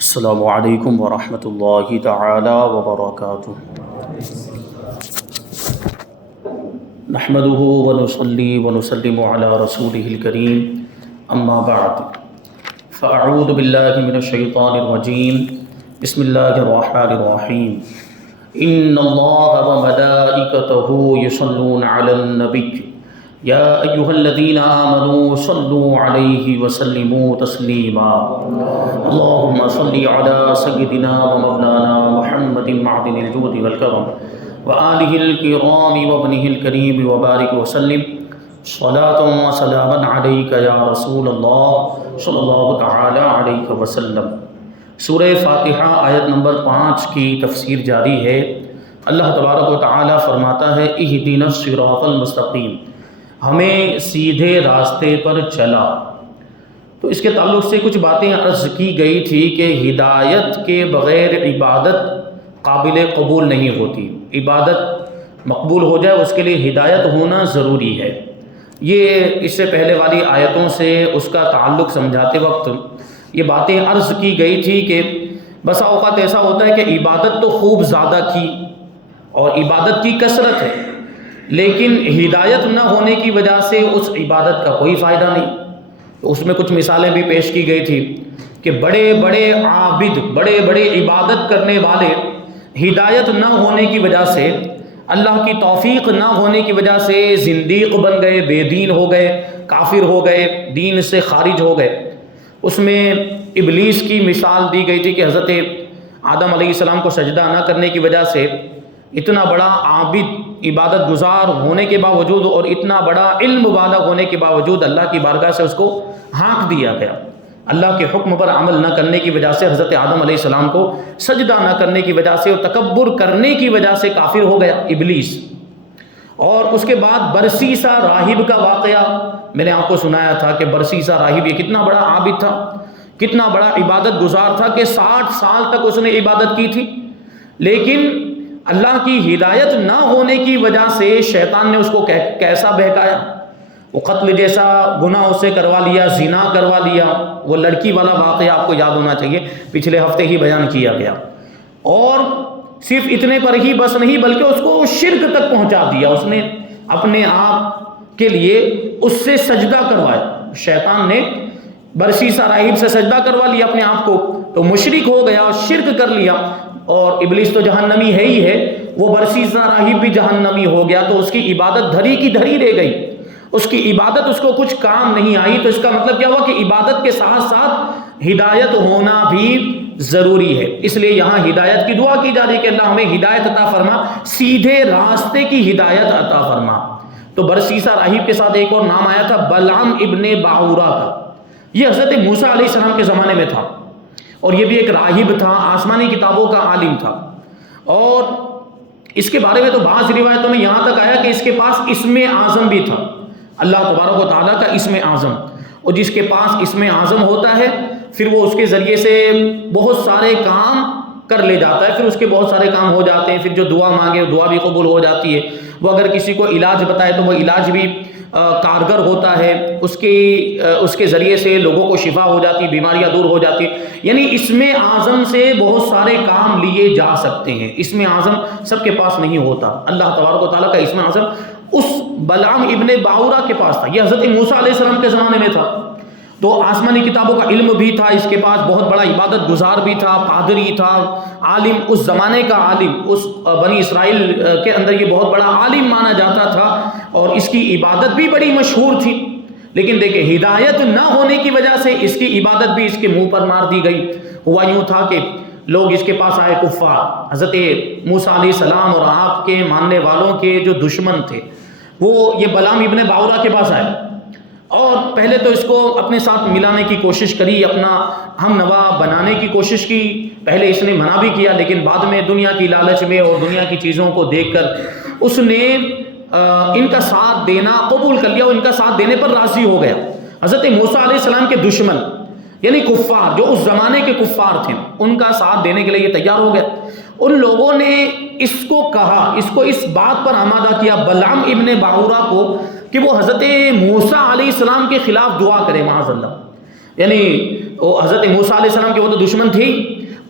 السلام علیکم ورحمۃ اللہ تعالی وبرکاتہ۔ نحمده ونصلی ونسلم علی رسولہ الکریم، اما بعد فاعوذ باللہ من الشیطان الرجیم، بسم اللہ الرحمن الرحیم۔ ان اللہ وملائکتہ یصلون علی النبی یا ایہا الذین آمنوا صلوا علیہ وسلموا تسلیما۔ اللہم صلی علی سیدنا ومولانا محمد معدن الجود والکرم وآلہ الکرام وابنہ الکریم وبارک وسلم صلاۃ وسلاما علیک یا رسول اللہ صلی اللہ تعالی علیہ وسلم۔ سورہ فاتحہ آیت نمبر 5 کی تفسیر جاری ہے۔ اللہ تبارک و تعالی فرماتا ہے اہدنا الصراط المستقیم، ہمیں سیدھے راستے پر چلا۔ تو اس کے تعلق سے کچھ باتیں عرض کی گئی تھی کہ ہدایت کے بغیر عبادت قابل قبول نہیں ہوتی، عبادت مقبول ہو جائے اس کے لیے ہدایت ہونا ضروری ہے۔ یہ اس سے پہلے والی آیتوں سے اس کا تعلق سمجھاتے وقت یہ باتیں عرض کی گئی تھی کہ بسا اوقات ایسا ہوتا ہے کہ عبادت تو خوب زیادہ کی اور عبادت کی کثرت ہے، لیکن ہدایت نہ ہونے کی وجہ سے اس عبادت کا کوئی فائدہ نہیں۔ تو اس میں کچھ مثالیں بھی پیش کی گئی تھی کہ بڑے بڑے عابد، بڑے بڑے عبادت کرنے والے ہدایت نہ ہونے کی وجہ سے، اللہ کی توفیق نہ ہونے کی وجہ سے زندیق بن گئے، بے دین ہو گئے، کافر ہو گئے، دین سے خارج ہو گئے۔ اس میں ابلیس کی مثال دی گئی تھی کہ حضرت آدم علیہ السلام کو سجدہ نہ کرنے کی وجہ سے اتنا بڑا عابد، عبادت گزار ہونے کے باوجود اور اتنا بڑا علم والا ہونے کے باوجود اللہ کی بارگاہ سے اس کو ہانک دیا گیا۔ اللہ کے حکم پر عمل نہ کرنے کی وجہ سے حضرت آدم علیہ السلام کو سجدہ نہ کرنے کی وجہ سے اور تکبر کرنے کی وجہ سے کافر ہو گیا ابلیس۔ اور اس کے بعد برسیسا راہب کا واقعہ میں نے آپ کو سنایا تھا کہ برسیسا راہب یہ کتنا بڑا عابد تھا، کتنا بڑا عبادت گزار تھا کہ 60 سال تک اس نے عبادت کی تھی، لیکن اللہ کی ہدایت نہ ہونے کی وجہ سے شیطان نے اس کو کیسا بہکایا، وہ قتل جیسا گناہ اسے کروا لیا، زنا کروا لیا۔ وہ لڑکی والا واقعہ آپ کو یاد ہونا چاہیے، پچھلے ہفتے ہی بیان کیا گیا۔ اور صرف اتنے پر ہی بس نہیں بلکہ اس کو شرک تک پہنچا دیا۔ اس نے اپنے آپ کے لیے اس سے سجدہ کروایا، شیطان نے برسیسا راہب سے سجدہ کروا لیا اپنے آپ کو، تو مشرک ہو گیا، شرک کر لیا۔ اور ابلیس تو جہنمی ہے ہی ہے، وہ برسیسا راہب بھی جہنمی ہو گیا، تو اس کی عبادت دھری کی دھری رہ گئی، اس کی عبادت اس کو کچھ کام نہیں آئی۔ تو اس کا مطلب کیا ہوا کہ عبادت کے ساتھ ساتھ ہدایت ہونا بھی ضروری ہے۔ اس لیے یہاں ہدایت کی دعا کی جا رہی ہے کہ اللہ ہمیں ہدایت عطا فرما، سیدھے راستے کی ہدایت عطا فرما۔ تو برسیسا راہب کے ساتھ ایک اور نام آیا تھا بلعام ابن باعورہ کا، یہ حضرت موسیٰ علیہ السلام کے زمانے میں تھا، اور یہ بھی ایک راہب تھا، آسمانی کتابوں کا عالم تھا۔ اور اس کے بارے میں تو بعض روایتوں میں یہاں تک آیا کہ اس کے پاس اسم اعظم بھی تھا، اللہ تبارک و تعالیٰ کا اسم اعظم، اور جس کے پاس اسم اعظم ہوتا ہے پھر وہ اس کے ذریعے سے بہت سارے کام کر لے جاتا ہے، پھر اس کے بہت سارے کام ہو جاتے ہیں، پھر جو دعا مانگے وہ دعا بھی قبول ہو جاتی ہے۔ وہ اگر کسی کو علاج بتائے تو وہ علاج بھی کارگر ہوتا ہے، اس کے ذریعے سے لوگوں کو شفا ہو جاتی، بیماریاں دور ہو جاتی۔ یعنی اسم اعظم سے بہت سارے کام لیے جا سکتے ہیں۔ اسم اعظم سب کے پاس نہیں ہوتا، اللہ تبارک و تعالیٰ کا اسم اعظم اس بلعام ابن باعورہ کے پاس تھا، یہ حضرت موسیٰ علیہ السلام کے زمانے میں تھا۔ تو آسمانی کتابوں کا علم بھی تھا اس کے پاس، بہت بڑا عبادت گزار بھی تھا، پادری تھا، عالم، اس زمانے کا عالم، اس بنی اسرائیل کے اندر یہ بہت بڑا عالم مانا جاتا تھا، اور اس کی عبادت بھی بڑی مشہور تھی۔ لیکن دیکھیں ہدایت نہ ہونے کی وجہ سے اس کی عبادت بھی اس کے منہ پر مار دی گئی۔ ہوا یوں تھا کہ لوگ اس کے پاس آئے، کفار، حضرت موسیٰ علیہ السلام اور آپ کے ماننے والوں کے جو دشمن تھے وہ یہ بلعام ابن باعورہ کے پاس آئے، اور پہلے تو اس کو اپنے ساتھ ملانے کی کوشش کری، اپنا ہم نوا بنانے کی کوشش کی۔ پہلے اس نے منع بھی کیا، لیکن بعد میں دنیا کی لالچ میں اور دنیا کی چیزوں کو دیکھ کر اس نے ان کا ساتھ دینا قبول کر لیا، اور ان کا ساتھ دینے پر راضی ہو گیا۔ حضرت موسیٰ علیہ السلام کے دشمن یعنی کفار، جو اس زمانے کے کفار تھے، ان کا ساتھ دینے کے لیے یہ تیار ہو گیا۔ ان لوگوں نے اس کو کہا، اس کو اس بات پر آمادہ کیا بلعام ابن باعورہ کو کہ وہ حضرت موسیٰ علیہ السلام کے خلاف دعا کرے، معاذ اللہ، یعنی وہ حضرت موسیٰ علیہ السلام کے وہ تو دشمن تھے،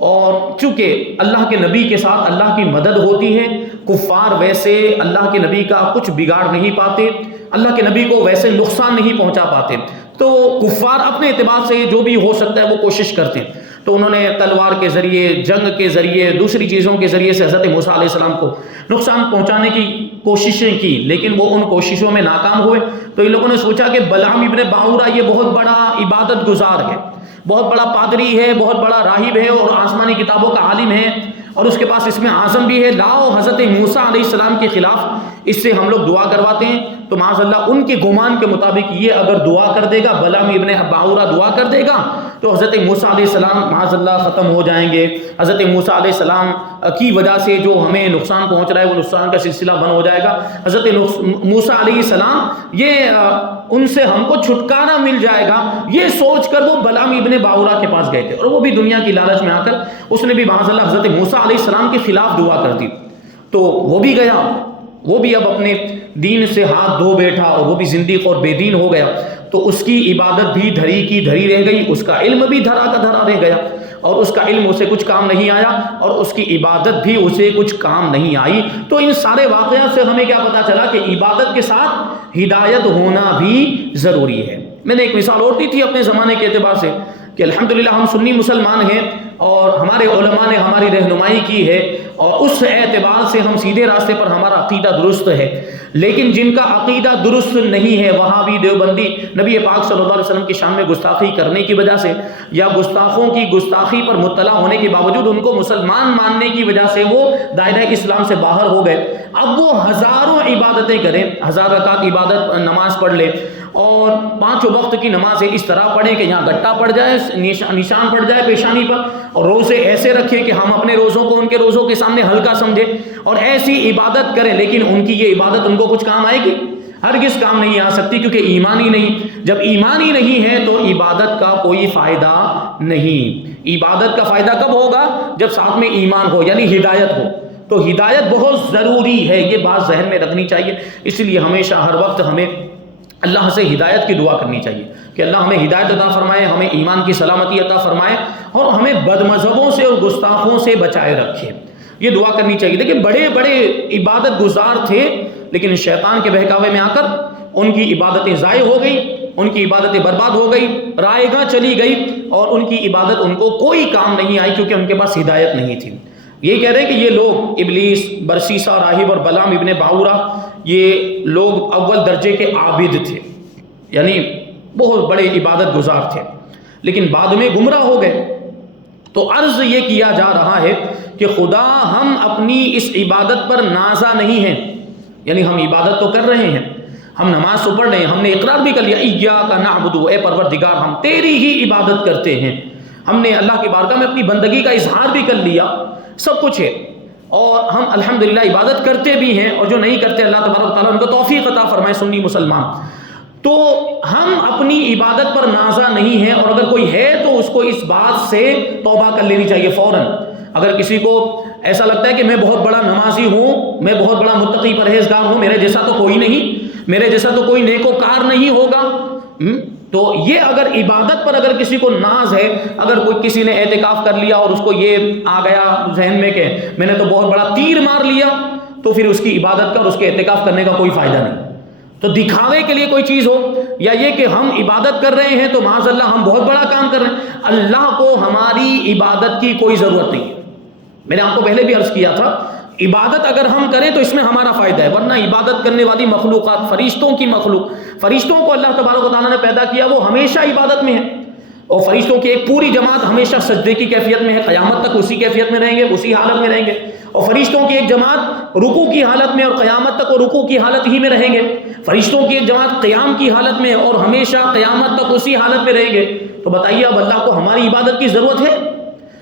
اور چونکہ اللہ کے نبی کے ساتھ اللہ کی مدد ہوتی ہے، کفار ویسے اللہ کے نبی کا کچھ بگاڑ نہیں پاتے، اللہ کے نبی کو ویسے نقصان نہیں پہنچا پاتے، تو کفار اپنے اعتبار سے جو بھی ہو سکتا ہے وہ کوشش کرتے ہیں، تو انہوں نے تلوار کے ذریعے، جنگ کے ذریعے، دوسری چیزوں کے ذریعے سے حضرت موسیٰ علیہ السلام کو نقصان پہنچانے کی کوششیں کی، لیکن وہ ان کوششوں میں ناکام ہوئے۔ تو ان لوگوں نے سوچا کہ بلعام ابن باعورہ یہ بہت بڑا عبادت گزار ہے، بہت بڑا پادری ہے، بہت بڑا راہب ہے اور آسمانی کتابوں کا عالم ہے، اور اس کے پاس اسم اعظم بھی ہے، لاؤ حضرت موسیٰ علیہ السلام کے خلاف اس سے ہم لوگ دعا کرواتے ہیں۔ تو معاذ اللہ ان کے گمان کے مطابق یہ اگر دعا کر دے گا، بلعام ابن باعورہ دعا کر دے گا، تو حضرت موسیٰ علیہ السلام معاذ اللہ ختم ہو جائیں گے، حضرت موسیٰ علیہ السلام کی وجہ سے جو ہمیں نقصان پہنچ رہا ہے وہ نقصان کا سلسلہ بند ہو جائے گا، حضرت موسیٰ علیہ السلام یہ ان سے ہم کو چھٹکارا مل جائے گا، یہ سوچ کر وہ بلعام ابن باعورہ کے پاس گئے تھے، اور وہ بھی دنیا کی لالچ میں آ کر اس نے بھی معاذ اللہ حضرت موسیٰ علیہ السلام کے خلاف دعا کر دی۔ تو وہ بھی گیا، وہ بھی اب اپنے دین سے ہاتھ دھو بیٹھا، اور وہ بھی زندیق اور بے دین ہو گیا، تو اس کی عبادت بھی دھری کی دھری رہ گئی، اس کا علم بھی دھرا کا دھرا رہ گیا، اور اس کا علم اسے کچھ کام نہیں آیا، اور اس کی عبادت بھی اسے کچھ کام نہیں آئی۔ تو ان سارے واقعات سے ہمیں کیا پتا چلا کہ عبادت کے ساتھ ہدایت ہونا بھی ضروری ہے۔ میں نے ایک مثال اور دی تھی اپنے زمانے کے اعتبار سے کہ الحمدللہ ہم سنی مسلمان ہیں، اور ہمارے علماء نے ہماری رہنمائی کی ہے، اور اس اعتبار سے ہم سیدھے راستے پر، ہمارا عقیدہ درست ہے۔ لیکن جن کا عقیدہ درست نہیں ہے، وہابی، دیوبندی، نبی پاک صلی اللہ علیہ وسلم کی شان میں گستاخی کرنے کی وجہ سے، یا گستاخوں کی گستاخی پر مطلع ہونے کے باوجود ان کو مسلمان ماننے کی وجہ سے وہ دائرہ اسلام سے باہر ہو گئے، اب وہ ہزاروں عبادتیں کریں، 1000 رکعت عبادت نماز پڑھ لے، اور 5 وقت کی نمازیں اس طرح پڑھیں کہ یہاں گٹا پڑ جائے، نشان پڑ جائے پیشانی پر، اور روزے ایسے رکھیں کہ ہم اپنے روزوں کو ان کے روزوں کے سامنے ہلکا سمجھیں، اور ایسی عبادت کریں، لیکن ان کی یہ عبادت ان کو کچھ کام آئے گی؟ ہرگز کام نہیں آ سکتی، کیونکہ ایمان ہی نہیں۔ جب ایمان ہی نہیں ہے تو عبادت کا کوئی فائدہ نہیں۔ عبادت کا فائدہ کب ہوگا؟ جب ساتھ میں ایمان ہو، یعنی ہدایت ہو۔ تو ہدایت بہت ضروری ہے، یہ بات ذہن میں رکھنی چاہیے۔ اس لیے ہمیشہ ہر وقت ہمیں اللہ سے ہدایت کی دعا کرنی چاہیے کہ اللہ ہمیں ہدایت عطا فرمائے، ہمیں ایمان کی سلامتی عطا فرمائے، اور ہمیں بد مذہبوں سے اور گستاخوں سے بچائے رکھے۔ یہ دعا کرنی چاہیے۔ دیکھیں بڑے بڑے عبادت گزار تھے، لیکن شیطان کے بہکاوے میں آ کر ان کی عبادتیں ضائع ہو گئی، ان کی عبادتیں برباد ہو گئی، رائے گاہ چلی گئی، اور ان کی عبادت ان کو کوئی کام نہیں آئی، کیونکہ ان کے پاس ہدایت نہیں تھی۔ یہ کہہ رہے ہیں کہ یہ لوگ ابلیس، برسیسا، راہب اور بلعام ابن باعورہ، یہ لوگ اول درجے کے عابد تھے، یعنی بہت بڑے عبادت گزار تھے، لیکن بعد میں گمراہ ہو گئے۔ تو عرض یہ کیا جا رہا ہے کہ خدا ہم اپنی اس عبادت پر نازا نہیں ہیں، یعنی ہم عبادت تو کر رہے ہیں، ہم نماز تو پڑھ رہے ہیں، ہم نے اقرار بھی کر لیا ایاک نعبد، اے پروردگار ہم تیری ہی عبادت کرتے ہیں، ہم نے اللہ کی بارگاہ میں اپنی بندگی کا اظہار بھی کر لیا، سب کچھ ہے، اور ہم الحمدللہ عبادت کرتے بھی ہیں، اور جو نہیں کرتے اللہ تبارک و تعالیٰ ان کو توفیق عطا فرمائے سنی مسلمان۔ تو ہم اپنی عبادت پر نازا نہیں ہیں، اور اگر کوئی ہے تو اس کو اس بات سے توبہ کر لینی چاہیے فوراً۔ اگر کسی کو ایسا لگتا ہے کہ میں بہت بڑا نمازی ہوں، میں بہت بڑا متقی پرہیزگار ہوں، میرے جیسا تو کوئی نہیں، میرے جیسا تو کوئی نیکوکار نہیں ہوگا، تو یہ اگر عبادت پر اگر کسی کو ناز ہے، اگر کوئی کسی نے اعتکاف کر لیا اور اس کو یہ آ گیا ذہن میں کہ میں نے تو بہت بڑا تیر مار لیا، تو پھر اس کی عبادت کا اور اس کے اعتکاف کرنے کا کوئی فائدہ نہیں۔ تو دکھاوے کے لیے کوئی چیز ہو، یا یہ کہ ہم عبادت کر رہے ہیں تو معاذ اللہ ہم بہت بڑا کام کر رہے ہیں، اللہ کو ہماری عبادت کی کوئی ضرورت نہیں ہے۔ میں نے آپ کو پہلے بھی عرض کیا تھا، عبادت اگر ہم کریں تو اس میں ہمارا فائدہ ہے، ورنہ عبادت کرنے والی مخلوقات، فرشتوں کی مخلوق، فرشتوں کو اللہ تبارک و تعالیٰ نے پیدا کیا، وہ ہمیشہ عبادت میں ہے، اور فرشتوں کی ایک پوری جماعت ہمیشہ سجدے کی کیفیت میں ہے، قیامت تک اسی کیفیت میں رہیں گے، اسی حالت میں رہیں گے، اور فرشتوں کی ایک جماعت رکوع کی حالت میں، اور قیامت تک وہ رکوع کی حالت ہی میں رہیں گے، فرشتوں کی ایک جماعت قیام کی حالت میں، اور ہمیشہ قیامت تک اسی حالت میں رہیں گے۔ تو بتائیے اب اللہ کو ہماری عبادت کی ضرورت ہے؟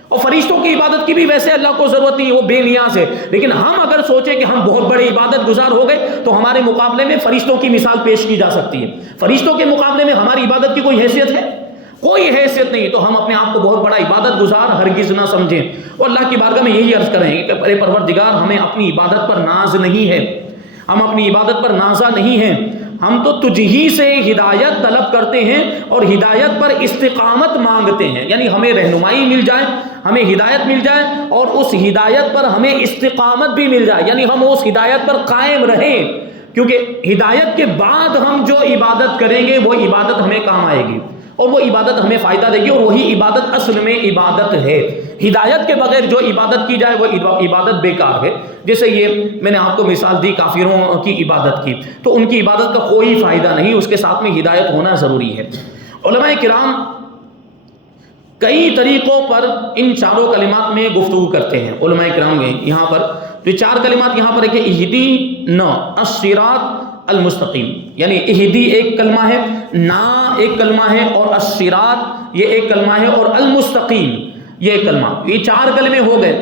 اور فرشتوں کی عبادت کی بھی ویسے اللہ کو ضرورت نہیں ہے، وہ بے نیاز ہے، لیکن ہم اگر سوچیں کہ ہم بہت بڑے عبادت گزار ہو گئے تو ہمارے مقابلے میں فرشتوں کی مثال پیش کی جا سکتی ہے۔ فرشتوں کے مقابلے میں ہماری عبادت کی کوئی حیثیت ہے؟ کوئی حیثیت نہیں، تو ہم اپنے آپ کو بہت بڑا عبادت گزار ہرگز نہ سمجھیں، اور اللہ کی بارگاہ میں یہی عرض کریں کہ اے پروردگار ہمیں اپنی عبادت پر ناز نہیں ہے، ہم اپنی عبادت پر نازا نہیں ہیں، ہم تو تجھ ہی سے ہدایت طلب کرتے ہیں اور ہدایت پر استقامت مانگتے ہیں، یعنی ہمیں رہنمائی مل جائے، ہمیں ہدایت مل جائے اور اس ہدایت پر ہمیں استقامت بھی مل جائے، یعنی ہم اس ہدایت پر قائم رہیں، کیونکہ ہدایت کے بعد ہم جو عبادت کریں گے وہ عبادت ہمیں کام آئے گی اور وہ عبادت ہمیں فائدہ دے گی، اور وہی عبادت اصل میں عبادت ہے۔ ہدایت کے بغیر جو عبادت کی جائے وہ عبادت بیکار ہے۔ جیسے یہ میں نے آپ کو مثال دی کافروں کی عبادت کی، تو ان کی عبادت کا کوئی فائدہ نہیں، اس کے ساتھ میں ہدایت ہونا ضروری ہے۔ علماء کرام کئی طریقوں پر ان چاروں کلمات میں گفتگو کرتے ہیں۔ علماء کرام یہاں پر جو چار کلمات یہاں پر ہے کہ اہدینا الصراط المستقیم، یعنی اہدی ایک کلمہ ہے، نا ایک کلمہ ہے، اور الصراط یہ ایک کلمہ ہے، اور المستقیم یہ ایک کلمہ، یہ چار کلمے ہو گئے۔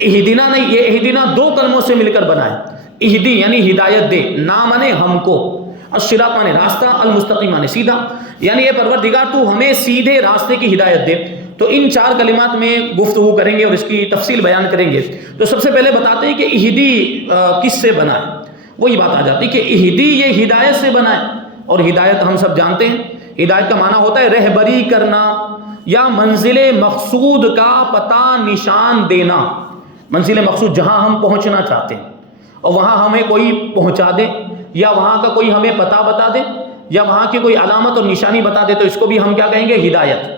اہدینا نہیں، یہ اہدینا دو کلموں سے مل کر بنا ہے۔ اہدی یعنی ہدایت دے، نا مانے ہم کو، الصراط مانے راستہ، المستقیم مانے سیدھا، یعنی یہ پروردگار تو ہمیں سیدھے راستے کی ہدایت دے۔ تو ان چار کلمات میں گفتگو کریں گے اور اس کی تفصیل بیان کریں گے۔ تو سب سے پہلے بتاتے ہیں کہ اہدی کس سے بنا ہے، وہی بات آ جاتی کہ اہدی یہ ہدایت سے بنا ہے، اور ہدایت ہم سب جانتے ہیں، ہدایت کا معنی ہوتا ہے رہبری کرنا یا منزل مقصود کا پتہ نشان دینا۔ منزل مقصود جہاں ہم پہنچنا چاہتے ہیں اور وہاں ہمیں کوئی پہنچا دے، یا وہاں کا کوئی ہمیں پتہ بتا دے، یا وہاں کی کوئی علامت اور نشانی بتا دے، تو اس کو بھی ہم کیا کہیں گے؟ ہدایت۔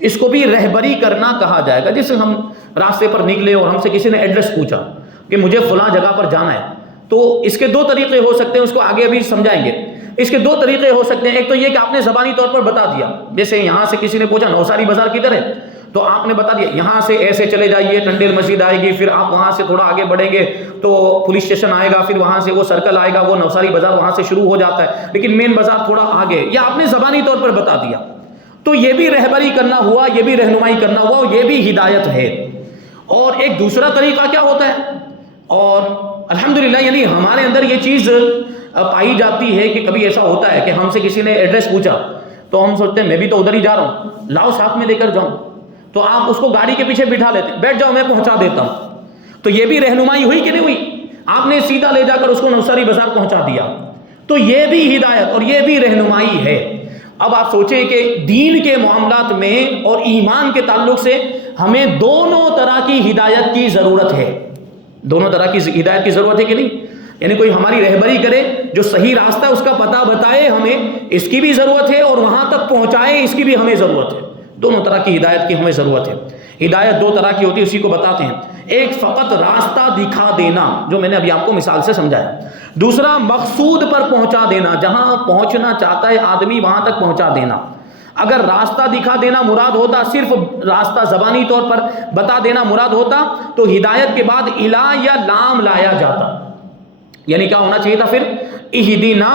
اس کو بھی رہبری کرنا کہا جائے گا۔ جیسے ہم راستے پر نکلے اور ہم سے کسی نے ایڈریس پوچھا کہ مجھے فلاں جگہ پر جانا ہے، تو اس کے دو طریقے ہو سکتے ہیں، اس کو آگے بھی سمجھائیں گے۔ اس کے دو طریقے ہو سکتے ہیں، ایک تو یہ کہ آپ نے زبانی طور پر بتا دیا، جیسے یہاں سے کسی نے پوچھا نوساری بازار کدھر ہے، تو آپ نے بتا دیا یہاں سے ایسے چلے جائیے، ٹنڈیل مسجد آئے گی، پھر آپ وہاں سے تھوڑا آگے بڑھیں گے تو پولیس اسٹیشن آئے گا، پھر وہاں سے وہ سرکل آئے گا، وہ نوساری بازار وہاں سے شروع ہو جاتا ہے، لیکن مین بازار تھوڑا آگے، یا آپ نے زبانی طور پر بتا دیا۔ تو یہ بھی رہبری کرنا ہوا، یہ بھی رہنمائی کرنا ہوا، یہ بھی ہدایت ہے۔ اور ایک دوسرا طریقہ کیا ہوتا ہے، اور الحمدللہ یعنی ہمارے اندر یہ چیز پائی جاتی ہے کہ کبھی ایسا ہوتا ہے کہ ہم سے کسی نے ایڈریس پوچھا تو ہم سوچتے ہیں میں بھی تو ادھر ہی جا رہا ہوں، لاؤ ساتھ میں لے کر جاؤں، تو آپ اس کو گاڑی کے پیچھے بٹھا لیتے ہیں، بیٹھ جاؤ میں پہنچا دیتا ہوں۔ تو یہ بھی رہنمائی ہوئی کہ نہیں ہوئی؟ آپ نے سیدھا لے جا کر اس کو نوساری بازار پہنچا دیا، تو یہ بھی ہدایت اور یہ بھی رہنمائی ہے۔ اب آپ سوچیں کہ دین کے معاملات میں اور ایمان کے تعلق سے ہمیں دونوں طرح کی ہدایت کی ضرورت ہے، دونوں طرح کی ہدایت کی ضرورت ہے کہ نہیں؟ یعنی کوئی ہماری رہبری کرے، جو صحیح راستہ ہے اس کا پتہ بتائے ہمیں، اس کی بھی ضرورت ہے، اور وہاں تک پہنچائے، اس کی بھی ہمیں ضرورت ہے۔ دونوں طرح کی ہدایت کی ہمیں ضرورت ہے۔ ہدایت دو طرح کی ہوتی ہے، اسی کو بتاتے ہیں۔ ایک فقط راستہ دکھا دینا، جو میں نے ابھی آپ کو مثال سے سمجھایا۔ دوسرا مقصود پر پہنچا دینا، جہاں پہنچنا چاہتا ہے آدمی وہاں تک پہنچا دینا۔ اگر راستہ دکھا دینا مراد ہوتا، صرف راستہ زبانی طور پر بتا دینا مراد ہوتا، تو ہدایت کے بعد الا یا لام لایا جاتا، یعنی کیا ہونا چاہیے تھا پھر؟ اہدنا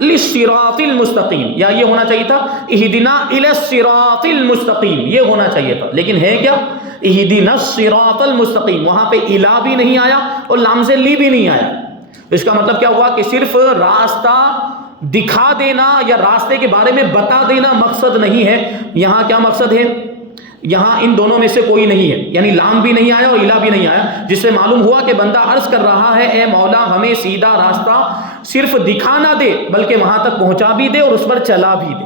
للصراط المستقیم، یا یہ ہونا چاہیے تھا اہدنا الی الصراط المستقیم، یہ ہونا چاہیے تھا۔ لیکن ہے کیا؟ اہدنا الصراط المستقیم، وہاں پہ الا بھی نہیں آیا اور لام سے لی بھی نہیں آیا۔ اس کا مطلب کیا ہوا کہ صرف راستہ دکھا دینا یا راستے کے بارے میں بتا دینا مقصد نہیں ہے، یہاں کیا مقصد ہے؟ یہاں ان دونوں میں سے کوئی نہیں ہے، یعنی لام بھی نہیں آیا اور الا بھی نہیں آیا، جس سے معلوم ہوا کہ بندہ عرض کر رہا ہے اے مولا ہمیں سیدھا راستہ صرف دکھا نہ دے بلکہ وہاں تک پہنچا بھی دے اور اس پر چلا بھی دے،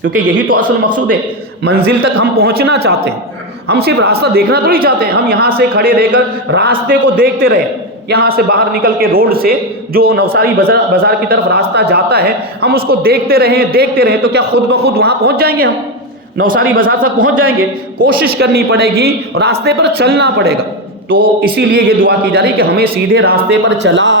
کیونکہ یہی تو اصل مقصود ہے۔ منزل تک ہم پہنچنا چاہتے ہیں، ہم صرف راستہ دیکھنا تو نہیں چاہتے ہیں، ہم یہاں سے کھڑے رہ کر راستے کو دیکھتے رہے، یہاں سے باہر نکل کے روڈ سے جو نوساری بازار کی طرف راستہ جاتا ہے ہم اس کو دیکھتے رہیں تو کیا خود بخود وہاں پہنچ جائیں گے؟ ہم نوساری بازار تک پہنچ جائیں گے؟ کوشش کرنی پڑے گی، راستے پر چلنا پڑے گا۔ تو اسی لیے یہ دعا کی جا رہی کہ ہمیں سیدھے راستے پر چلا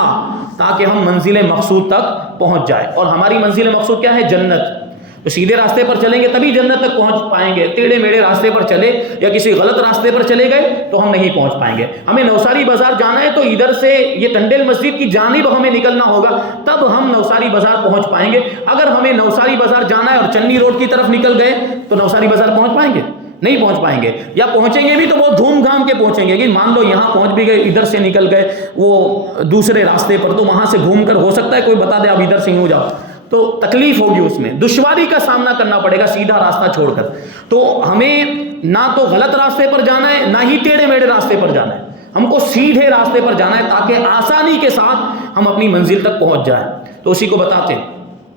تاکہ ہم منزل مقصود تک پہنچ جائے، اور ہماری منزل مقصود کیا ہے؟ جنت۔ تو سیدھے راستے پر چلیں گے تبھی جنت تک پہنچ پائیں گے، ٹیڑھے میڑھے راستے پر چلے یا کسی غلط راستے پر چلے گئے تو ہم نہیں پہنچ پائیں گے۔ ہمیں نوساری بازار جانا ہے تو ادھر سے یہ ٹنڈیل مسجد کی جانب ہمیں نکلنا ہوگا، تب ہم نوساری بازار پہنچ پائیں گے۔ اگر ہمیں نوساری بازار جانا ہے اور چنی روڈ کی طرف نکل گئے تو نوساری بازار پہنچ پائیں گے؟ نہیں پہنچ پائیں گے، یا پہنچیں گے بھی تو بہت دھوم دھام کے پہنچیں گے، کہ مان لو یہاں پہنچ بھی گئے، ادھر سے نکل گئے وہ دوسرے راستے پر، تو وہاں سے گھوم کر ہو سکتا ہے کوئی بتا دے آپ ادھر سے ہو جاؤ، تو تکلیف ہوگی، اس میں دشواری کا سامنا کرنا پڑے گا سیدھا راستہ چھوڑ کر۔ تو ہمیں نہ تو غلط راستے پر جانا ہے نہ ہی ٹیڑھے میڑھے راستے پر جانا ہے، ہم کو سیدھے راستے پر جانا ہے تاکہ آسانی کے ساتھ ہم اپنی منزل تک پہنچ جائیں۔ تو اسی کو بتاتے ہیں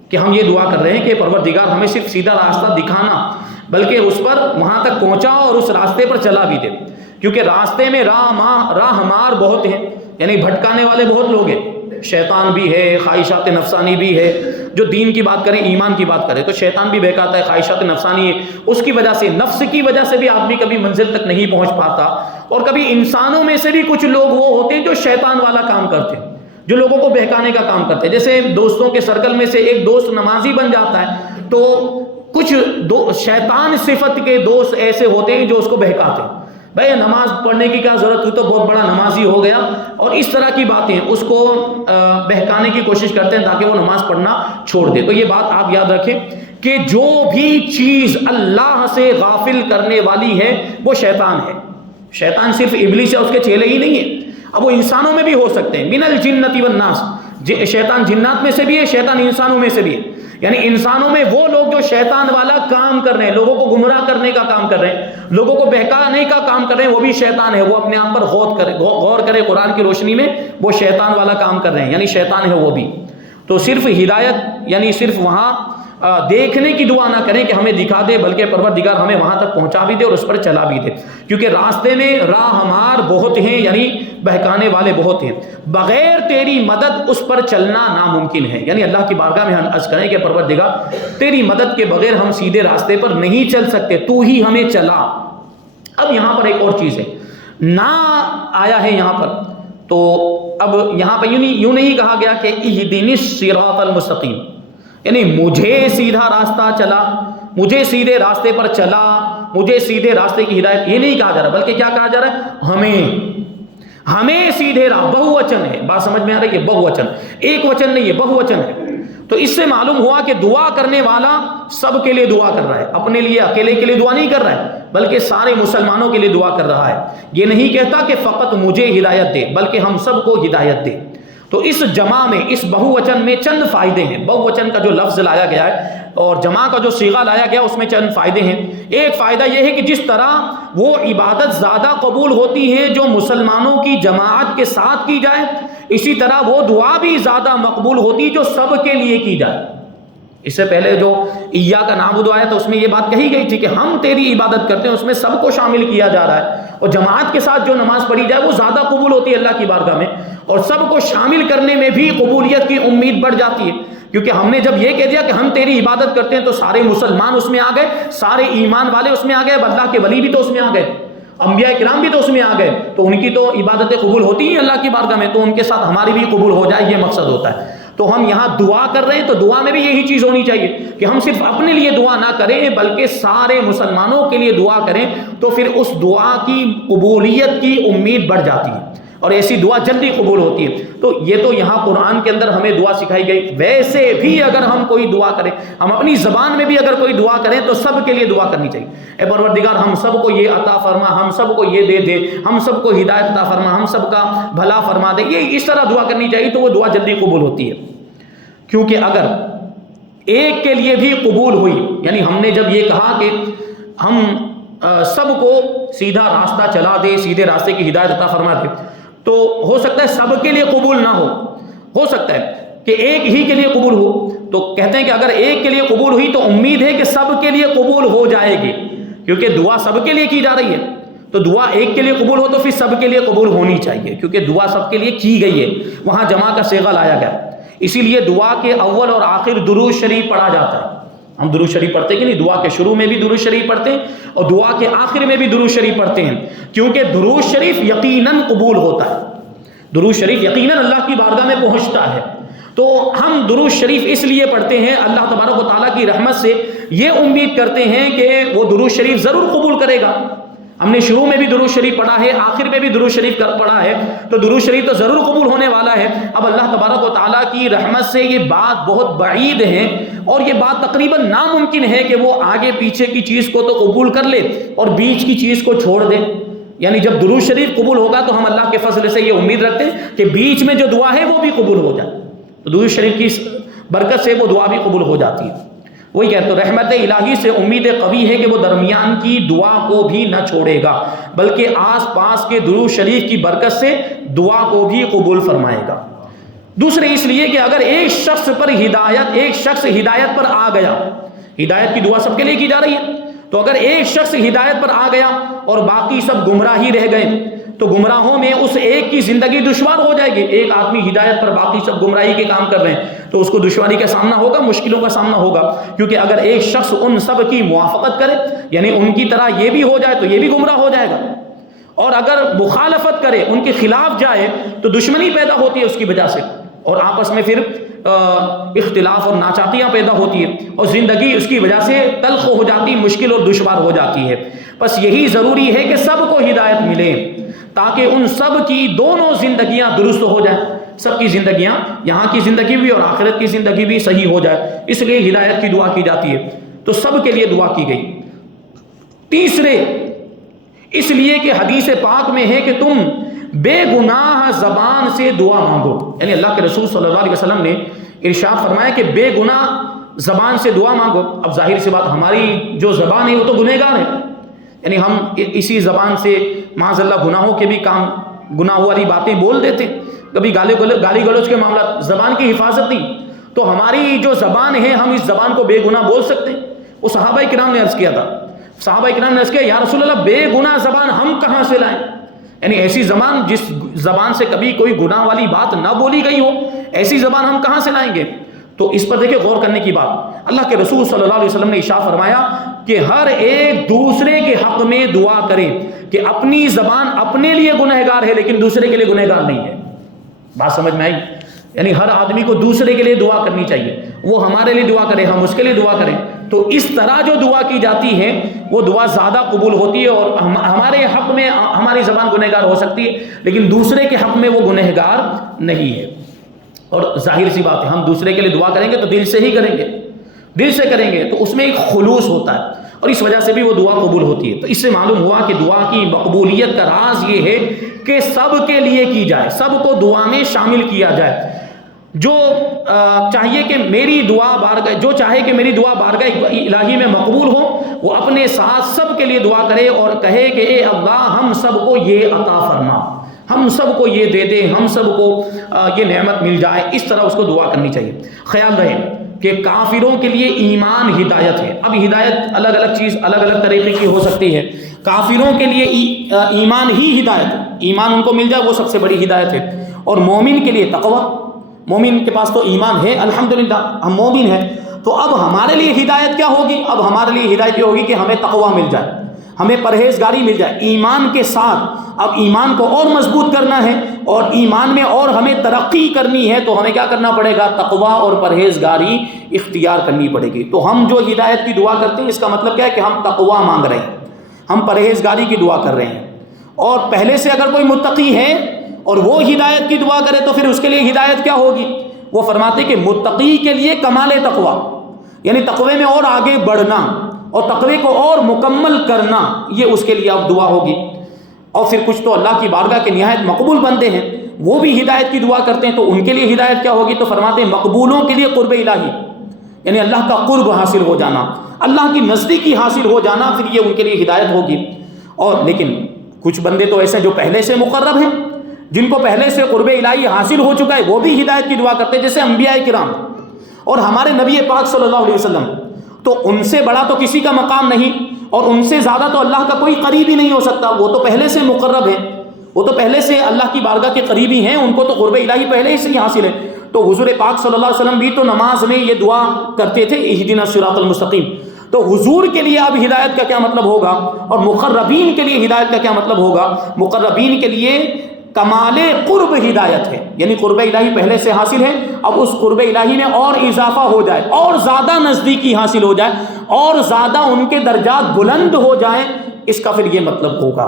کہ ہم یہ دعا کر رہے ہیں کہ پروردگار ہمیں صرف سیدھا راستہ دکھانا، بلکہ اس پر وہاں تک پہنچاؤ اور اس راستے پر چلا بھی دے، کیونکہ راستے میں راہ ہمار بہت ہیں، یعنی بھٹکانے والے بہت لوگ ہیں، شیطان بھی ہے، خواہشات نفسانی بھی ہے۔ جو دین کی بات کریں، ایمان کی بات کریں تو شیطان بھی بہکاتا ہے، خواہشات نفسانی ہے، اس کی وجہ سے، نفس کی وجہ سے بھی آدمی کبھی منزل تک نہیں پہنچ پاتا۔ اور کبھی انسانوں میں سے بھی کچھ لوگ وہ ہوتے ہیں جو شیطان والا کام کرتے ہیں، جو لوگوں کو بہکانے کا کام کرتے ہیں۔ جیسے دوستوں کے سرکل میں سے ایک دوست نمازی بن جاتا ہے تو کچھ شیطان صفت کے دوست ایسے ہوتے ہیں جو اس کو بہکاتے ہیں، بھائی نماز پڑھنے کی کیا ضرورت ہوئی، تو بہت بڑا نمازی ہو گیا، اور اس طرح کی باتیں اس کو بہکانے کی کوشش کرتے ہیں تاکہ وہ نماز پڑھنا چھوڑ دے۔ تو یہ بات آپ یاد رکھیں کہ جو بھی چیز اللہ سے غافل کرنے والی ہے وہ شیطان ہے۔ شیطان صرف ابلیس ہے، اس کے چیلے ہی نہیں ہیں، اب وہ انسانوں میں بھی ہو سکتے ہیں، من الجنۃ والناس، شیطان جنات میں سے بھی ہے، شیطان انسانوں میں سے بھی ہے، یعنی انسانوں میں وہ لوگ جو شیطان والا کام کر رہے ہیں، لوگوں کو گمراہ کرنے کا کام کر رہے ہیں، لوگوں کو بہکانے کا کام کر رہے ہیں، وہ بھی شیطان ہے۔ وہ اپنے آپ پر غور کرے قرآن کی روشنی میں، وہ شیطان والا کام کر رہے ہیں، یعنی شیطان ہے وہ بھی۔ تو صرف ہدایت یعنی صرف وہاں دیکھنے کی دعا نہ کریں کہ ہمیں دکھا دے، بلکہ پروردگار ہمیں وہاں تک پہنچا بھی دے اور اس پر چلا بھی دے، کیونکہ راستے میں راہ ہمار بہت ہیں، یعنی بہکانے والے بہت ہیں، بغیر تیری مدد اس پر چلنا ناممکن ہے۔ یعنی اللہ کی بارگاہ میں ہم عرض کریں کہ پروردگار تیری مدد کے بغیر ہم سیدھے راستے پر نہیں چل سکتے، تو ہی ہمیں چلا۔ اب یہاں پر ایک اور چیز ہے، نہ آیا ہے یہاں پر، تو اب یہاں پہ یوں نہیں کہا گیا کہ اہدنی الصراط المستقیم، یعنی مجھے سیدھا راستہ چلا، مجھے سیدھے راستے پر چلا، مجھے سیدھے راستے کی ہدایت، یہ نہیں کہا جا رہا، بلکہ کیا کہا جا رہا ہے، ہمیں سیدھے راہ، بہو وچن ہے، بات سمجھ میں آ رہی ہے، بہو وچن، ایک وچن نہیں ہے، بہو وچن ہے۔ تو اس سے معلوم ہوا کہ دعا کرنے والا سب کے لیے دعا کر رہا ہے، اپنے لیے اکیلے کے لیے دعا نہیں کر رہا ہے، بلکہ سارے مسلمانوں کے لیے دعا کر رہا ہے۔ یہ نہیں کہتا کہ فقط مجھے ہدایت دے، بلکہ ہم سب کو ہدایت دے۔ تو اس جمع میں، اس بہو وچن میں چند فائدے ہیں۔ بہو وچن کا جو لفظ لایا گیا ہے اور جمع کا جو صیغہ لایا گیا اس میں چند فائدے ہیں۔ ایک فائدہ یہ ہے کہ جس طرح وہ عبادت زیادہ قبول ہوتی ہے جو مسلمانوں کی جماعت کے ساتھ کی جائے، اسی طرح وہ دعا بھی زیادہ مقبول ہوتی جو سب کے لیے کی جائے۔ اس سے پہلے جو ایاک نعبد آیا تو اس میں یہ بات کہی گئی تھی کہ ہم تیری عبادت کرتے ہیں، اس میں سب کو شامل کیا جا رہا ہے، اور جماعت کے ساتھ جو نماز پڑھی جائے وہ زیادہ قبول ہوتی ہے اللہ کی بارگاہ میں، اور سب کو شامل کرنے میں بھی قبولیت کی امید بڑھ جاتی ہے، کیونکہ ہم نے جب یہ کہہ دیا کہ ہم تیری عبادت کرتے ہیں تو سارے مسلمان اس میں آ گئے، سارے ایمان والے اس میں آ گئے، اب اللہ کے ولی بھی تو اس میں آ گئے، انبیاء کرام بھی تو اس میں آ گئے، تو ان کی تو عبادتیں قبول ہوتی ہیں اللہ کی بارگاہ میں، تو ان کے ساتھ ہماری بھی قبول ہو جائے، یہ مقصد ہوتا ہے۔ تو ہم یہاں دعا کر رہے ہیں تو دعا میں بھی یہی چیز ہونی چاہیے کہ ہم صرف اپنے لیے دعا نہ کریں بلکہ سارے مسلمانوں کے لیے دعا کریں، تو پھر اس دعا کی قبولیت کی امید بڑھ جاتی ہے اور ایسی دعا جلدی قبول ہوتی ہے۔ تو یہ تو یہاں قرآن کے اندر ہمیں دعا سکھائی گئی، ویسے بھی اگر ہم کوئی دعا کریں، ہم اپنی زبان میں بھی اگر کوئی دعا کریں تو سب کے لیے دعا کرنی چاہیے، اے پروردگار ہم سب کو یہ عطا فرما، ہم سب کو یہ دے دے، ہم سب کو ہدایت عطا فرما، ہم سب کا بھلا فرما دے، یہ اس طرح دعا کرنی چاہیے، تو وہ دعا جلدی قبول ہوتی ہے۔ کیونکہ اگر ایک کے لیے بھی قبول ہوئی، یعنی ہم نے جب یہ کہا کہ ہم سب کو سیدھا راستہ چلا دے، سیدھے راستے کی ہدایت عطا فرما دے، تو ہو سکتا ہے سب کے لیے قبول نہ ہو سکتا ہے کہ ایک ہی کے لیے قبول ہو، تو کہتے ہیں کہ اگر ایک کے لیے قبول ہوئی تو امید ہے کہ سب کے لیے قبول ہو جائے گی، کیونکہ دعا سب کے لیے کی جا رہی ہے، تو دعا ایک کے لیے قبول ہو تو پھر سب کے لیے قبول ہونی چاہیے، کیونکہ دعا سب کے لیے کی گئی ہے، وہاں جمع کا صیغہ لایا گیا، اسی لیے دعا کے اول اور آخر درود شریف پڑھا جاتا ہے۔ ہم درود شریف پڑھتے کہ نہیں، دعا کے شروع میں بھی درود شریف پڑھتے ہیں اور دعا کے آخر میں بھی درود شریف پڑھتے ہیں، کیونکہ درود شریف یقیناً قبول ہوتا ہے، درود شریف یقیناً اللہ کی بارگاہ میں پہنچتا ہے۔ تو ہم درود شریف اس لیے پڑھتے ہیں، اللہ تبارک و تعالیٰ کی رحمت سے یہ امید کرتے ہیں کہ وہ درود شریف ضرور قبول کرے گا۔ ہم نے شروع میں بھی درود شریف پڑھا ہے، آخر میں بھی درود شریف پڑھا ہے، تو درود شریف تو ضرور قبول ہونے والا ہے۔ اب اللہ تبارک و تعالیٰ کی رحمت سے یہ بات بہت بعید ہے، اور یہ بات تقریباً ناممکن ہے کہ وہ آگے پیچھے کی چیز کو تو قبول کر لے اور بیچ کی چیز کو چھوڑ دے۔ یعنی جب درود شریف قبول ہوگا تو ہم اللہ کے فضل سے یہ امید رکھتے ہیں کہ بیچ میں جو دعا ہے وہ بھی قبول ہو جائے، تو درود شریف کی برکت سے وہ دعا بھی قبول ہو جاتی ہے۔ وہی کہتے ہیں رحمت الہی سے امید قوی ہے کہ وہ درمیان کی دعا کو بھی نہ چھوڑے گا، بلکہ آس پاس کے درود شریف کی برکت سے دعا کو بھی قبول فرمائے گا۔ دوسرے اس لیے کہ اگر ایک شخص ہدایت پر آ گیا، ہدایت کی دعا سب کے لیے کی جا رہی ہے، تو اگر ایک شخص ہدایت پر آ گیا اور باقی سب گمراہی رہ گئے تو گمراہوں میں اس ایک کی زندگی دشوار ہو جائے گی۔ ایک آدمی ہدایت پر، باقی سب گمراہی کے کام کر رہے ہیں، تو اس کو دشواری کا سامنا ہوگا، مشکلوں کا سامنا ہوگا، کیونکہ اگر ایک شخص ان سب کی موافقت کرے، یعنی ان کی طرح یہ بھی ہو جائے تو یہ بھی گمراہ ہو جائے گا، اور اگر مخالفت کرے، ان کے خلاف جائے تو دشمنی پیدا ہوتی ہے اس کی وجہ سے، اور آپس میں پھر اختلاف اور ناچاتیاں پیدا ہوتی ہے، اور زندگی اس کی وجہ سے تلخ ہو جاتی، مشکل اور دشوار ہو جاتی ہے۔ بس یہی ضروری ہے کہ سب کو ہدایت ملے تاکہ ان سب کی دونوں زندگیاں درست ہو جائیں، سب کی زندگیاں، یہاں کی زندگی بھی اور آخرت کی زندگی بھی صحیح ہو جائے، اس لیے ہدایت کی دعا کی جاتی ہے، تو سب کے لیے دعا کی گئی۔ تیسرے اس لیے کہ حدیث پاک میں ہے کہ تم بے گناہ زبان سے دعا مانگو، یعنی اللہ کے رسول صلی اللہ علیہ وسلم نے ارشاد فرمایا کہ بے گناہ زبان سے دعا مانگو۔ اب ظاہر سی بات، ہماری جو زبان ہے وہ تو گنہگار ہے، یعنی ہم اسی زبان سے معاذ اللہ گناہوں کے بھی کام، گناہ والی باتیں بول دیتے، کبھی گالی گلوچ کے معاملات، زبان کی حفاظت نہیں، تو ہماری جو زبان ہے ہم اس زبان کو بے گناہ بول سکتے ہیں۔ وہ صحابہ کرام نے عرض کیا تھا، صحابہ کرام نے عرض کیا یا رسول اللہ بے گناہ زبان ہم کہاں سے لائیں، یعنی ایسی زبان جس زبان سے کبھی کوئی گناہ والی بات نہ بولی گئی ہو، ایسی زبان ہم کہاں سے لائیں گے؟ تو اس پر دیکھیں غور کرنے کی بات، اللہ کے رسول صلی اللہ علیہ وسلم نے ارشاد فرمایا کہ ہر ایک دوسرے کے حق میں دعا کرے کہ اپنی زبان اپنے لیے گنہگار ہے لیکن دوسرے کے لیے گنہگار نہیں ہے۔ بات سمجھ میں آئی؟ یعنی ہر آدمی کو دوسرے کے لیے دعا کرنی چاہیے، وہ ہمارے لیے دعا کرے، ہم اس کے لیے دعا کریں، تو اس طرح جو دعا کی جاتی ہے وہ دعا زیادہ قبول ہوتی ہے، اور ہمارے حق میں ہماری زبان گنہگار ہو سکتی ہے لیکن دوسرے کے حق میں وہ گنہگار نہیں ہے۔ اور ظاہر سی بات ہے، ہم دوسرے کے لیے دعا کریں گے تو دل سے ہی کریں گے، دل سے کریں گے تو اس میں ایک خلوص ہوتا ہے، اور اس وجہ سے بھی وہ دعا قبول ہوتی ہے۔ تو اس سے معلوم ہوا کہ دعا کی مقبولیت کا راز یہ ہے کہ سب کے لیے کی جائے، سب کو دعا میں شامل کیا جائے۔ جو چاہیے کہ میری دعا بارگاہ، جو چاہے کہ میری دعا بارگاہ الہی میں مقبول ہو، وہ اپنے ساتھ سب کے لیے دعا کرے اور کہے کہ اے اللہ ہم سب کو یہ عطا فرما، ہم سب کو یہ دے دے، ہم سب کو یہ نعمت مل جائے، اس طرح اس کو دعا کرنی چاہیے۔ خیال رہے کہ کافروں کے لیے ایمان ہدایت ہے۔ اب ہدایت الگ الگ چیز الگ الگ طریقے کی ہو سکتی ہے، کافروں کے لیے ایمان ہی ہدایت ہے، ایمان ان کو مل جائے وہ سب سے بڑی ہدایت ہے، اور مومن کے لیے تقوی، مومن کے پاس تو ایمان ہے الحمدللہ، ہم مومن ہیں، تو اب ہمارے لیے ہدایت کیا ہوگی؟ اب ہمارے لیے ہدایت یہ ہوگی کہ ہمیں تقوی مل جائے، ہمیں پرہیزگاری مل جائے، ایمان کے ساتھ اب ایمان کو اور مضبوط کرنا ہے اور ایمان میں اور ہمیں ترقی کرنی ہے، تو ہمیں کیا کرنا پڑے گا؟ تقوی اور پرہیزگاری اختیار کرنی پڑے گی۔ تو ہم جو ہدایت کی دعا کرتے ہیں اس کا مطلب کیا ہے کہ ہم تقوی مانگ رہے ہیں، ہم پرہیزگاری کی دعا کر رہے ہیں، اور پہلے سے اگر کوئی متقی ہے اور وہ ہدایت کی دعا کرے تو پھر اس کے لیے ہدایت کیا ہوگی؟ وہ فرماتے کہ متقی کے لیے کمال تقوی، یعنی تقوی میں اور آگے بڑھنا اور تقوی کو اور مکمل کرنا، یہ اس کے لیے اب دعا ہوگی۔ اور پھر کچھ تو اللہ کی بارگاہ کے نہایت مقبول بندے ہیں، وہ بھی ہدایت کی دعا کرتے ہیں، تو ان کے لیے ہدایت کیا ہوگی؟ تو فرماتے ہیں مقبولوں کے لیے قرب الہی، یعنی اللہ کا قرب حاصل ہو جانا، اللہ کی نزدیکی حاصل ہو جانا، پھر یہ ان کے لیے ہدایت ہوگی۔ اور لیکن کچھ بندے تو ایسے جو پہلے سے مقرب ہیں، جن کو پہلے سے قرب الہی حاصل ہو چکا ہے، وہ بھی ہدایت کی دعا کرتے ہیں، جیسے انبیاء کرام اور ہمارے نبی پاک صلی اللہ علیہ وسلم، تو ان سے بڑا تو کسی کا مقام نہیں اور ان سے زیادہ تو اللہ کا کوئی قریبی نہیں ہو سکتا، وہ تو پہلے سے مقرب ہے، وہ تو پہلے سے اللہ کی بارگاہ کے قریبی ہیں، ان کو تو قرب الہی پہلے سے ہی حاصل ہے۔ تو حضور پاک صلی اللہ علیہ وسلم بھی تو نماز میں یہ دعا کرتے تھے، اہدنا الصراط المستقیم۔ تو حضور کے لیے اب ہدایت کا کیا مطلب ہوگا اور مقربین کے لیے ہدایت کا کیا مطلب ہوگا؟ مقربین کے لیے کمال قرب ہدایت ہے، یعنی قرب الہی پہلے سے حاصل ہے، اب اس قرب الہی میں اور اضافہ ہو جائے، اور زیادہ نزدیکی حاصل ہو جائے، اور زیادہ ان کے درجات بلند ہو جائیں، اس کا پھر یہ مطلب ہوگا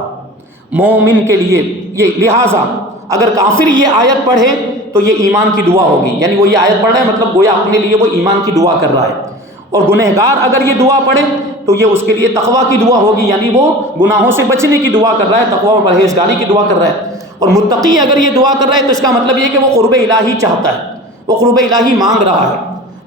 مومن کے لیے یہ۔ لہٰذا اگر کافر یہ آیت پڑھے تو یہ ایمان کی دعا ہوگی، یعنی وہ یہ آیت پڑھ رہا ہے مطلب گویا اپنے لیے وہ ایمان کی دعا کر رہا ہے، اور گنہگار اگر یہ دعا پڑھے تو یہ اس کے لیے تقوی کی دعا ہوگی، یعنی وہ گناہوں سے بچنے کی دعا کر رہا ہے، تقوی اور پرہیزگاری کی دعا کر رہا ہے۔ اور متقی اگر یہ دعا کر رہا ہے تو اس کا مطلب یہ کہ وہ قرب الہی چاہتا ہے، وہ قرب الہی مانگ رہا ہے۔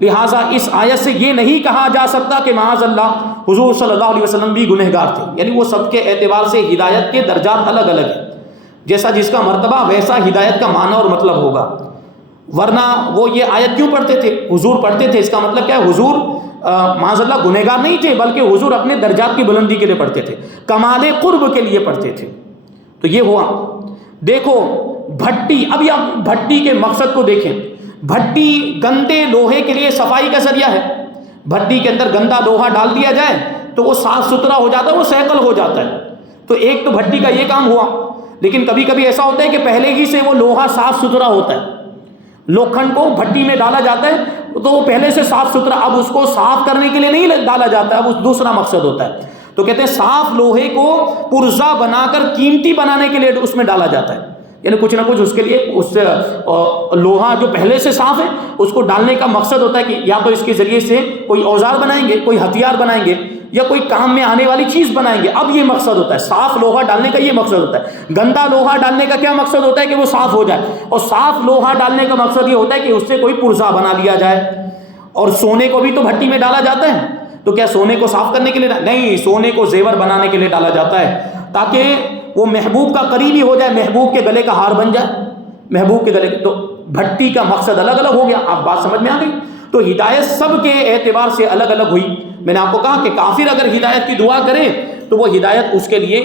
لہٰذا اس آیت سے یہ نہیں کہا جا سکتا کہ معاذ اللہ حضور صلی اللہ علیہ وسلم بھی گنہگار تھے، یعنی وہ سب کے اعتبار سے ہدایت کے درجات الگ الگ ہیں، جیسا جس کا مرتبہ ویسا ہدایت کا معنی اور مطلب ہوگا۔ ورنہ وہ یہ آیت کیوں پڑھتے تھے؟ حضور پڑھتے تھے، اس کا مطلب کیا ہے؟ حضور معاذ اللہ گنہگار نہیں تھے، بلکہ حضور اپنے درجات کی بلندی کے لیے پڑھتے تھے، کمال قرب کے لیے پڑھتے تھے۔ تو یہ ہوا۔ دیکھو بھٹی، ابھی آپ بھٹی کے مقصد کو دیکھیں۔ بھٹی گندے لوہے کے لیے صفائی کا ذریعہ ہے۔ بھٹی کے اندر گندا لوہا ڈال دیا جائے تو وہ صاف ستھرا ہو جاتا ہے، وہ سیکل ہو جاتا ہے۔ تو ایک تو بھٹی کا یہ کام ہوا، لیکن کبھی کبھی ایسا ہوتا ہے کہ پہلے ہی سے وہ لوہا صاف ستھرا ہوتا ہے، لوکھنڈ کو بھٹی میں ڈالا جاتا ہے تو وہ پہلے سے صاف ستھرا، اب اس کو صاف کرنے کے لیے نہیں ڈالا جاتا ہے، اب اس دوسرا مقصد ہوتا ہے۔ تو کہتے ہیں صاف لوہے کو پرزہ بنا کر قیمتی بنانے کے لیے اس میں ڈالا جاتا ہے، یعنی کچھ نہ کچھ اس کے لیے، اس سے لوہا جو پہلے سے صاف ہے اس کو ڈالنے کا مقصد ہوتا ہے کہ یا تو اس کے ذریعے سے کوئی اوزار بنائیں گے، کوئی ہتھیار بنائیں گے، یا کوئی کام میں آنے والی چیز بنائیں گے۔ اب یہ مقصد ہوتا ہے، صاف لوہا ڈالنے کا یہ مقصد ہوتا ہے۔ گندا لوہا ڈالنے کا کیا مقصد ہوتا ہے؟ کہ وہ صاف ہو جائے۔ اور صاف لوہا ڈالنے کا مقصد یہ ہوتا ہے کہ اس سے کوئی پرزہ بنا لیا جائے۔ اور سونے کو بھی تو بھٹی میں ڈالا جاتا ہے، تو کیا سونے کو صاف کرنے کے لیے؟ نہیں، سونے کو زیور بنانے کے لیے ڈالا جاتا ہے، تاکہ وہ محبوب کا قریبی ہو جائے، محبوب کے گلے کا ہار بن جائے، محبوب کے گلے کے۔ تو بھٹی کا مقصد الگ الگ ہو گیا۔ آپ بات سمجھ میں آ گئی؟ تو ہدایت سب کے اعتبار سے الگ الگ ہوئی۔ میں نے آپ کو کہا کہ کافر اگر ہدایت کی دعا کرے تو وہ ہدایت اس کے لیے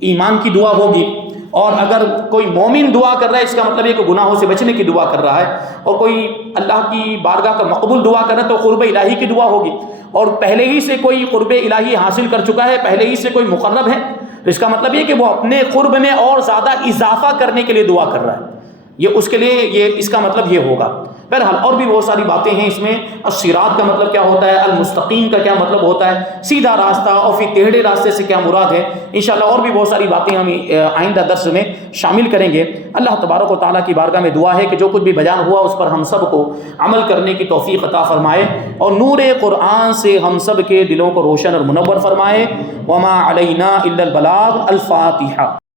ایمان کی دعا ہوگی، اور اگر کوئی مومن دعا کر رہا ہے اس کا مطلب یہ کہ گناہوں سے بچنے کی دعا کر رہا ہے، اور کوئی اللہ کی بارگاہ کا مقبول دعا کر رہا ہے تو قرب الہی کی دعا ہوگی۔ اور پہلے ہی سے کوئی قرب الہی حاصل کر چکا ہے، پہلے ہی سے کوئی مقرب ہے، تو اس کا مطلب یہ کہ وہ اپنے قرب میں اور زیادہ اضافہ کرنے کے لیے دعا کر رہا ہے، یہ اس کے لیے یہ اس کا مطلب یہ ہوگا۔ بہرحال اور بھی بہت ساری باتیں ہیں اس میں۔ الصراط کا مطلب کیا ہوتا ہے، المستقیم کا کیا مطلب ہوتا ہے، سیدھا راستہ، اور پھر ٹیڑھے راستے سے کیا مراد ہے۔ انشاءاللہ اور بھی بہت ساری باتیں ہم آئندہ درس میں شامل کریں گے۔ اللہ تبارک و تعالیٰ کی بارگاہ میں دعا ہے کہ جو کچھ بھی بیان ہوا اس پر ہم سب کو عمل کرنے کی توفیق عطا فرمائے، اور نور قرآن سے ہم سب کے دلوں کو روشن اور منور فرمائے۔ وما علینا الا البلاغ۔ الفاتحہ۔